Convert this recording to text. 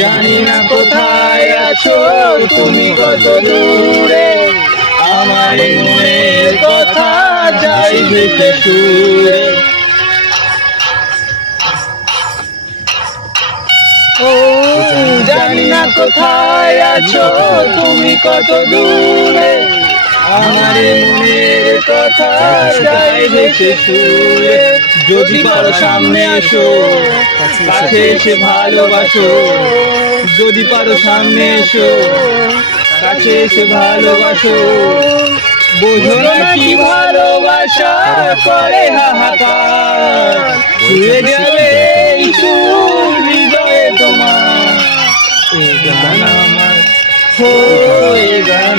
জানি না কোথায় আছো তুমি কত দূরে, আমার মনের কথা যাই ভেসে সুরে। ও জানি না কোথায় আছো তুমি কত দূরে, আমার মনের কথা যাই ভেসে সুরে। যদি পারো সামনে আসো, কাছে এসে ভালোবাসো, যদি পারো সামনে এসো, কাছে এসে ভালোবাসো। বোঝো না কি ভালোবাসা করে হাহাকার, ছুঁয়ে যাবে এই সুর হৃদয়ে তোমার। এই গান আমার, হো এই গান